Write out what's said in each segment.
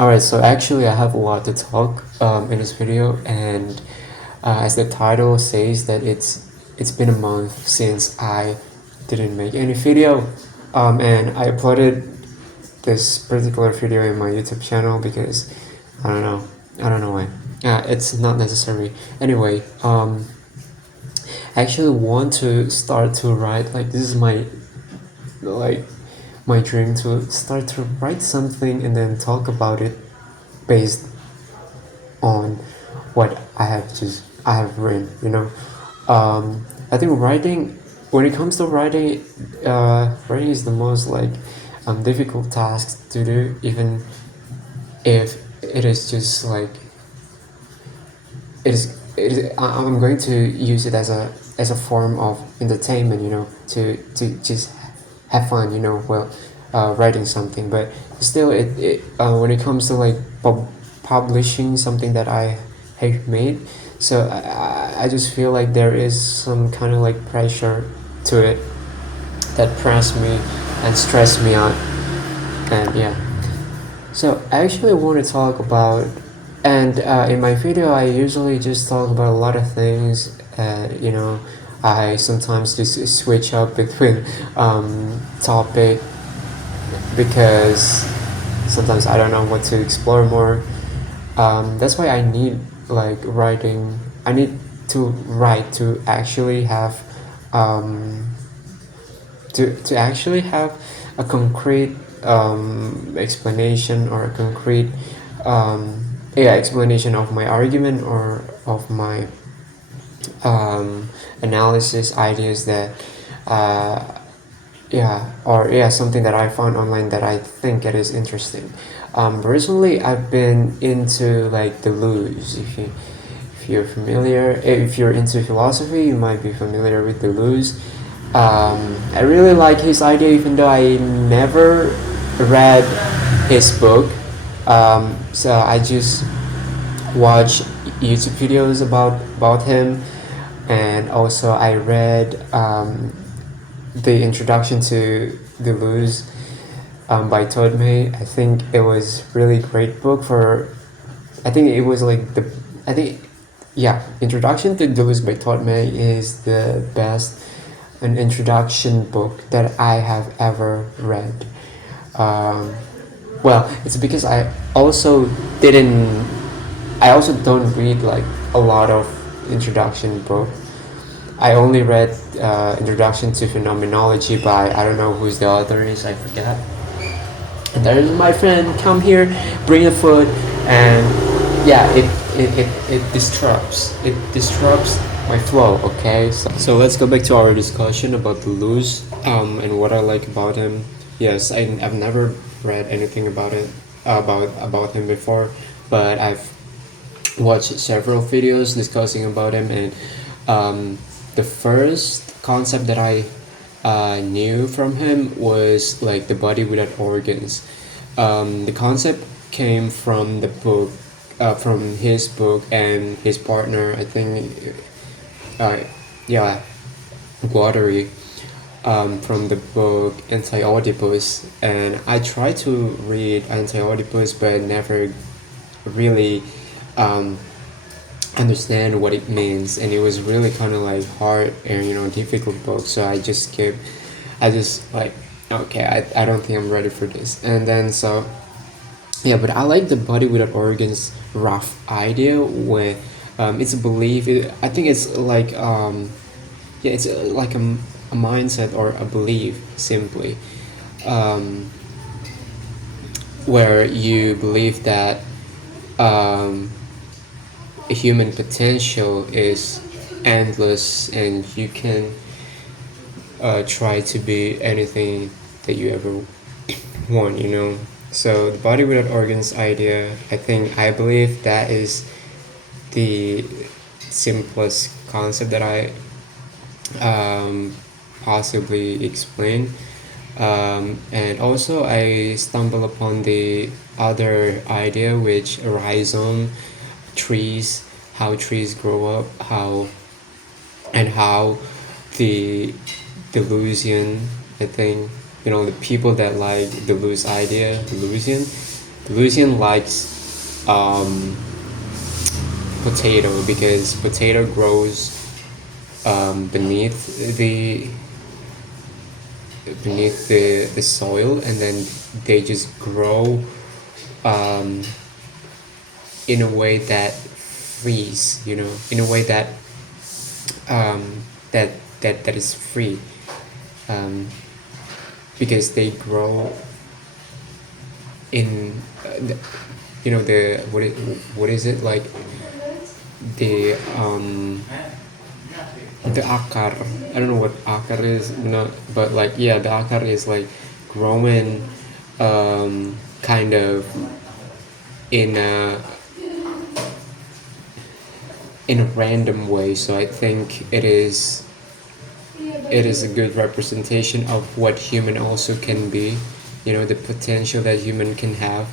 Alright, so actually I have a lot to talk in this video, and as the title says that it's been a month since I didn't make any video, and I uploaded this particular video in my YouTube channel because I don't know, I don't know why. It's not necessary. Anyway, I actually want to start to write, like this is like my dream to start to write something and then talk about it based on what I have written. I think writing, when it comes to writing, writing is the most difficult task to do, even if it is just like I'm going to use it as a form of entertainment, to just have fun, while writing something. But still, when it comes to like publishing something that I have made, so I just feel like there is some kind of like pressure to it that press me and stress me out. And yeah, so I actually want to talk about, and in my video I usually just talk about a lot of things. I sometimes just switch up between topic because sometimes I don't know what to explore more. That's why I need like writing. I need to write to actually have to actually have a concrete explanation, or a concrete explanation of my argument, or of my analysis ideas that something that I found online that I think it is interesting. Recently I've been into like Deleuze. If you're familiar, if you're into philosophy, you might be familiar with Deleuze. I really like his idea, even though I never read his book. So I just watch YouTube videos about him, and also I read the introduction to Deleuze by Todd May. I think it was really great book for. I think it was like the. I think, yeah, Introduction to Deleuze by Todd May is the best an introduction book that I have ever read. Well, it's because didn't. I also don't read like a lot of introduction book. I only read Introduction to Phenomenology by, I don't know who's the author is, I forget. And there is my friend, come here, bring the food, and yeah, it disrupts my flow. Okay, so let's go back to our discussion about Deleuze, and what I like about him. Yes, I've never read anything about it, about him before, but I've watched several videos discussing about him. And the first concept that I knew from him was like the body without organs. The concept came from the book, from his book and his partner, I think, yeah, Guattari, from the book Anti-Oedipus. And I tried to read Anti-Oedipus, but never really understand what it means, and it was really kind of like hard and difficult book. So I just like, okay, I don't think I'm ready for this. And then so yeah, but I like the body without organs rough idea, where it's a belief. I think it's like it's like a mindset or a belief, simply, where you believe that human potential is endless, and you can try to be anything that you ever want. So the body without organs idea, I believe that is the simplest concept that I possibly explain. And also I stumble upon the other idea, which rhizome, trees, how trees grow up, how the Deleuzian, I think, the people that like Deleuze idea, Deleuzian, Deleuzian likes potato because potato grows beneath the soil, and then they just grow um, in a way that frees, in a way that um, that that is free, um, because they grow in the what is it like the the akar. I don't know what akar is, but like, yeah, the akar is like growing kind of in a random way. So I think it is a good representation of what human also can be, the potential that human can have,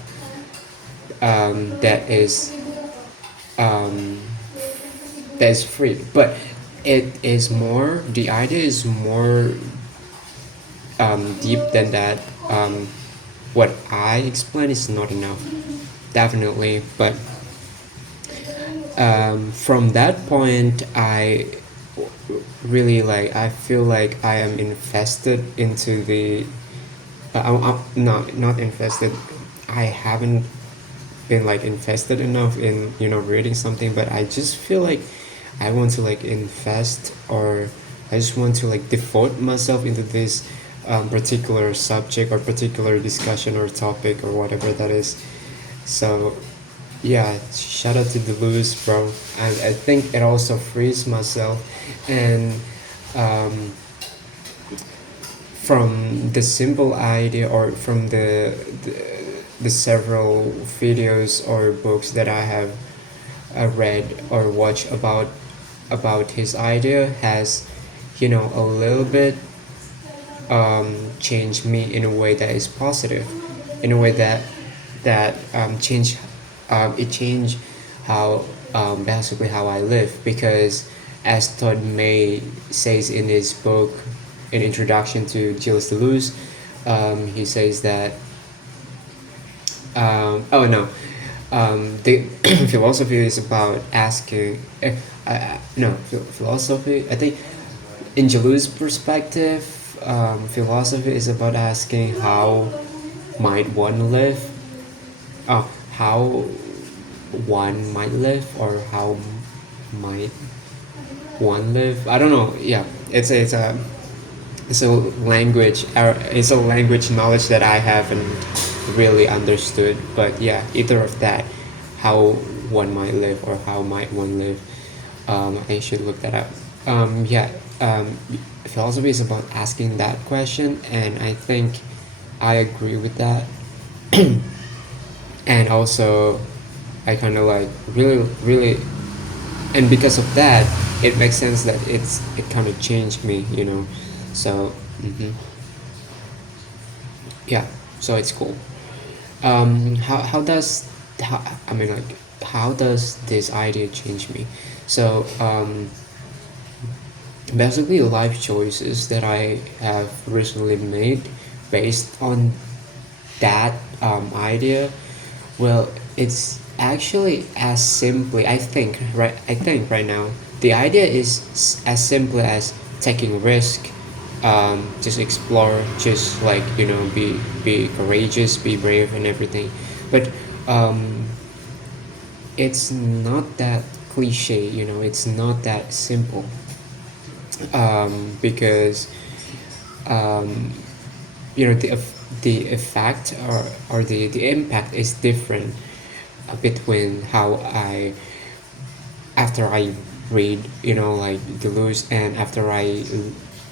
that um, is free. But the idea is more deep than that. What I explain is not enough, definitely. But from that point, I feel like I am invested into the I'm not invested. I haven't been like invested enough in reading something, but I just feel like I want to like invest, or I just want to like devote myself into this particular subject or particular discussion or topic or whatever that is. So yeah, shout out to Deleuze, bro. I think it also frees myself, and um, from the simple idea, or from the several videos or books that I have read or watched about his idea, has a little bit changed me in a way that is positive, in a way that changed how basically how I live. Because as Todd May says in his book, in Introduction to Gilles Deleuze, he says that oh no, the philosophy is about asking. No, philosophy. I think in Deleuze's perspective, philosophy is about asking how might one live, how one might live, or how might one live. I don't know. Yeah, it's a language knowledge that I haven't really understood. But yeah, either of that, how one might live or how might one live. I should look that up. Yeah, philosophy is about asking that question, and I think I agree with that. And also, I kind of like really, and because of that, it makes sense that it kind of changed me. So yeah, so it's cool. How does I mean, like, how does this idea change me? So basically, life choices that I have recently made based on that idea. Well, it's actually as simply, I think right now the idea is as simple as taking a risk, just explore, just like be courageous, be brave, and everything. But um, it's not that cliche, it's not that simple, because um, the effect, or the impact is different between how I after I read like Deleuze, and after I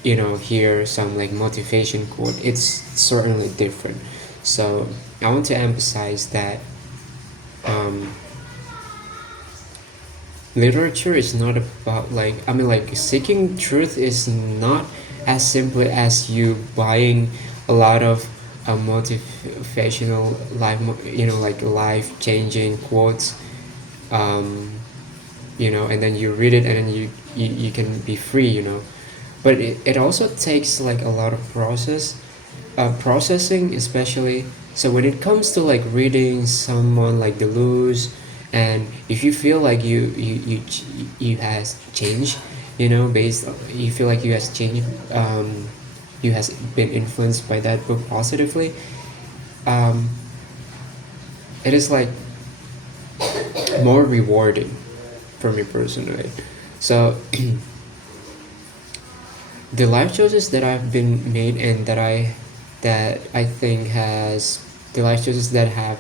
hear some like motivation quote. It's certainly different. So I want to emphasize that um, literature is not about, like, I mean, like, seeking truth is not as simple as you buying a lot of motivational like life changing quotes, um, and then you read it, and then you can be free. But it also takes like a lot of processing, especially So when it comes to like reading someone like Deleuze, and if you feel like you has changed, based you feel like you has changed, you has been influenced by that book positively, um, it is like more rewarding for me personally. So the life choices that I've been made and that I think has the life choices that have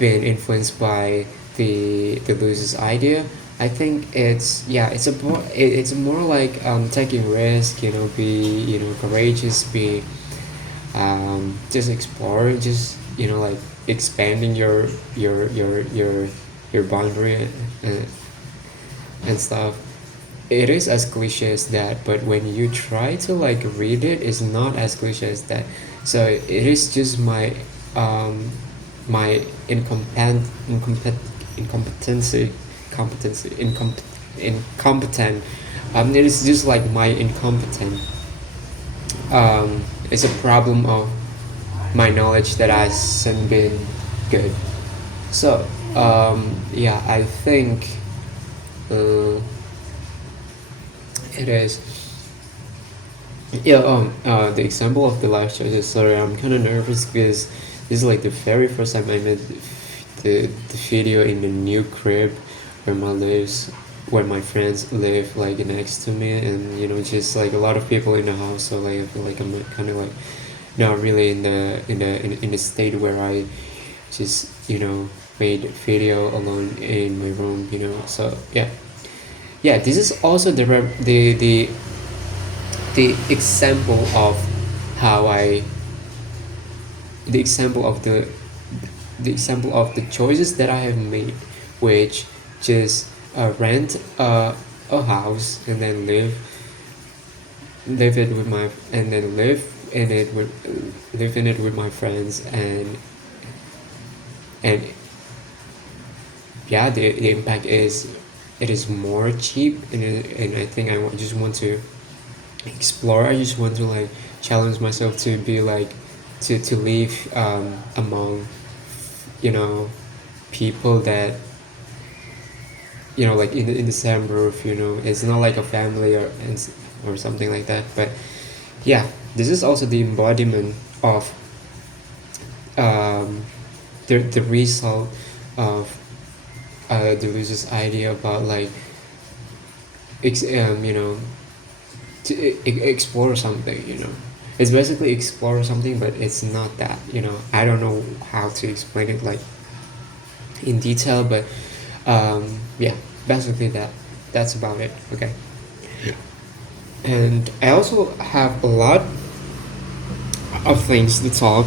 been influenced by the losers idea. I think it's more like taking risk, be courageous, be just explore, just like expanding your boundary and, and stuff. It is as cliche as that, but when you try to like read it, it's not as cliche as that. So it is just my incompetency competency incompetent. It is just like my incompetent. It's a problem of my knowledge that hasn't been good. So yeah, I think uh, it is. Yeah. The example of the life choices. Sorry, I'm kind of nervous because this is like the very first time I made the video in the new crib where where my friends live like next to me, and just like a lot of people in the house. So like I feel like I'm kind of like not really in the state where I just made video alone in my room. So yeah, yeah. This is also the example of how I the example of the choices that I have made, which just rent a house and then live it with my and then live in it with my friends, and yeah, the impact is it is more cheap, and I think just want to explore. I just want to like challenge myself to be like to live among people that like in the same roof. It's not like a family or something like that, but yeah, this is also the embodiment of um, the result of Deleuze's idea about like you know to explore something. It's basically explore something, but it's not that. I don't know how to explain it like in detail, but yeah, basically that's about it. Okay. And I also have a lot of things to talk.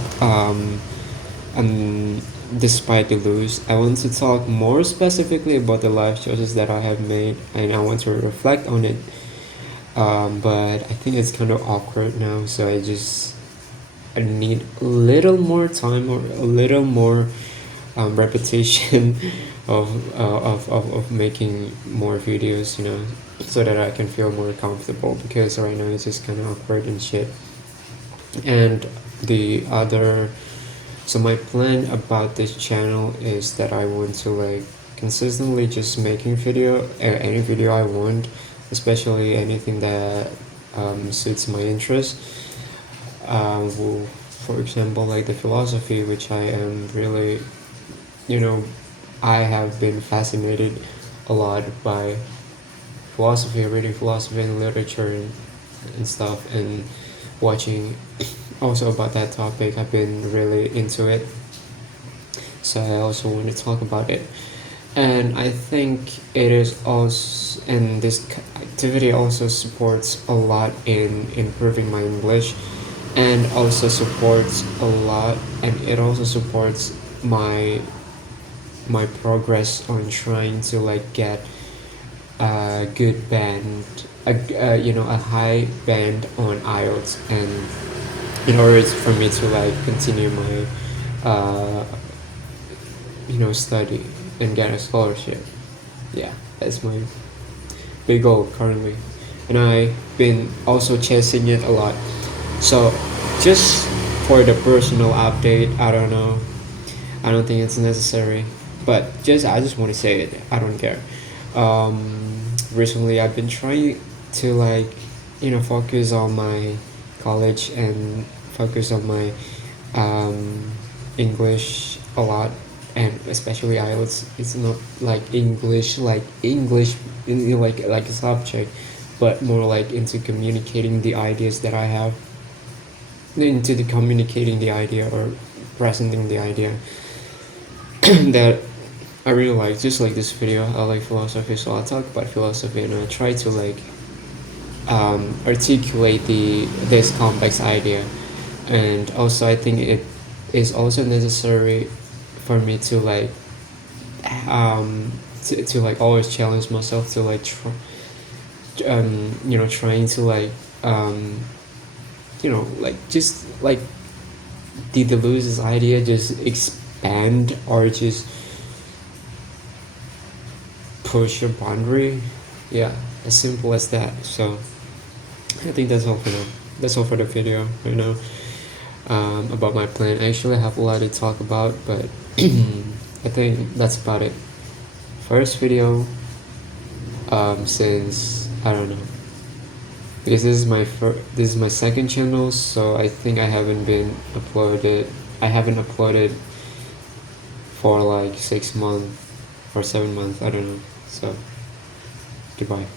Despite the lose, I want to talk more specifically about the life choices that I have made, and I want to reflect on it. But I think it's kind of awkward now, so I need a little more time or a little more repetition of making more videos, so that I can feel more comfortable, because right now it's just kind of awkward and shit. And the other so my plan about this channel is that I want to like consistently just making any video I want, especially anything that suits my interest. For example, like the philosophy, which I am really, you know, I have been fascinated a lot by philosophy, reading philosophy and literature and stuff, and watching also about that topic. I've been really into it, so I also want to talk about it. And I think it is also, and this activity also supports a lot in improving my English, and also supports a lot, and it also supports my progress on trying to like get a good band, a high band on IELTS, and in order for me to like continue my study and get a scholarship. Yeah, that's my big goal currently, and I've been also chasing it a lot. So just for the personal update, I don't know. I don't think it's necessary, but I just want to say it. I don't care. Recently, I've been trying to like, focus on my college and focus on my English a lot, and especially IELTS. It's not like English in like a subject, but more like into communicating the ideas that I have, into the communicating the idea or presenting the idea that I really like. Just like this video, I like philosophy, so I'll talk about philosophy and I try to like articulate this complex idea. And also I think it is also necessary for me to like to like always challenge myself to like trying to like like just like the Deleuze's idea, just expand or just push your boundary. Yeah, as simple as that. So I think that's all for now. That's all for the video right now. About my plan, I actually have a lot to talk about, but I think that's about it. First video, since I don't know, because this is my second channel, so I think I haven't uploaded for like 6 months or 7 months, I don't know. So goodbye.